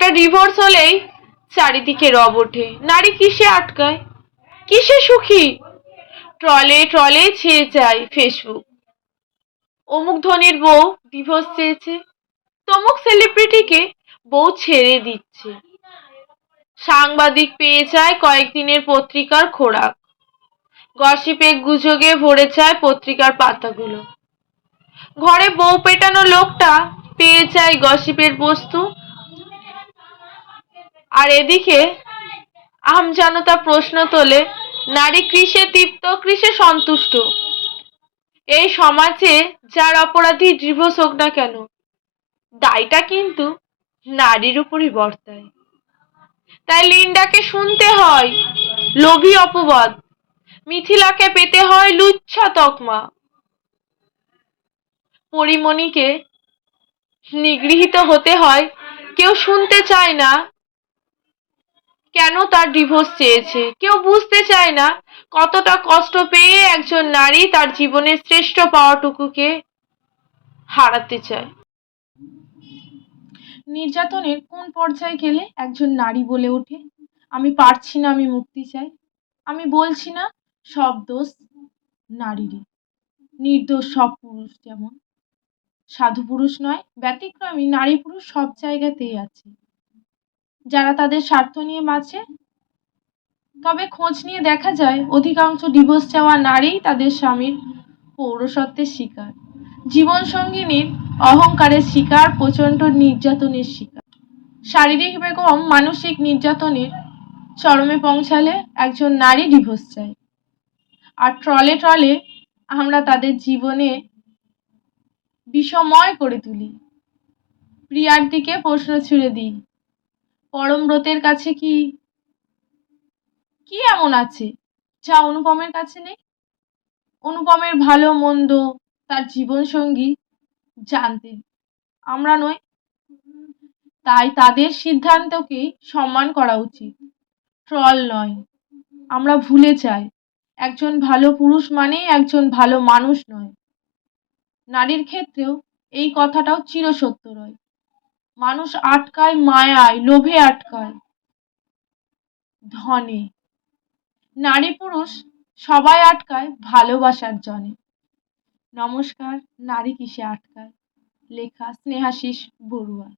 একটা ডিভোর্স হলেই চারিদিকে রব ওঠে। নারী কিসে আটকায়, কিসে সুখী? ট্রলে ট্রলে ছেয়ে যায় ফেসবুক। অমুক ধনির বউ ডিভোর্স চেয়েছে, তমুক সেলিব্রিটিকে বউ ছেড়ে দিচ্ছে। সাংবাদিক পেয়ে যায় কয়েকদিনের পত্রিকার খোরাক। গসিপে গুজবে ভরে যায় পত্রিকার পাতাগুলো। ঘরে বউ পেটানো লোকটা পেয়ে যায় গসিপের বস্তু। আর এদিকে আমজনতা প্রশ্ন তোলে, নারী কিসে তৃপ্ত, কিসে সন্তুষ্ট? এই সমাজে যার অপরাধী ডিভোর্স হোক না কেন, দায়টা কিন্তু নারীর উপরই বর্তায়। তাই লিন্ডাকে শুনতে হয় লোভী অপবাদ, মিথিলাকে পেতে হয় লুচ্ছা তকমা, পরিমণিকে নিগৃহীত হতে হয়। কেউ শুনতে চায় না কেন তার ডিভোর্স চেয়েছে, কেউ বুঝতে চায় না কতটা কষ্ট পেয়ে একজন নারী তার জীবনের শ্রেষ্ঠ পাওয়াটুকুকে হারাতে চায়। নির্যাতনের কোন পর্যায়ে গেলে একজন নারী বলে ওঠে, আমি পারছি না, আমি মুক্তি চাই? আমি বলছি না সব দোষ নারীরই, নির্দোষ সব পুরুষ যেমন। সাধু পুরুষ নয়, ব্যতিক্রমী নারী পুরুষ সব জায়গাতেই আছে, যারা তাদের স্বার্থ নিয়ে বাঁচে। তবে খোঁজ নিয়ে দেখা যায় অধিকাংশ ডিভোর্স চাওয়া নারী তাদের স্বামীর পৌরসত্বের শিকার, জীবন সঙ্গিনীর অহংকারের শিকার, প্রচণ্ড নির্যাতনের শিকার। শারীরিক বেগম মানসিক নির্যাতনের চরমে পৌঁছালে একজন নারী ডিভোর্স চায়। আর ট্রলে ট্রলে আমরা তাদের জীবনে বিষময় করে তুলি। প্রিয়ার দিকে প্রশ্ন ছুড়ে দিই, পরমব্রতের কাছে কি কি এমন আছে যা অনুপমের কাছে নেই? অনুপমের ভালো মন্দ তার জীবন সঙ্গী জানতেন, আমরা নই। তাই তাদের সিদ্ধান্তকেই সম্মান করা উচিত, ট্রল নয়। আমরা ভুলে যাই একজন ভালো পুরুষ মানেই একজন ভালো মানুষ নয়। নারীর ক্ষেত্রেও এই কথাটাও চিরসত্য রয়। মানুষ আটকায় মায়ায়, লোভে আটকায়, ধনে। নারী পুরুষ সবাই আটকায় ভালোবাসার জন্যে। নমস্কার, নারী কিসে আটকায়? লেখা স্নেহাশিস বড়ুয়া।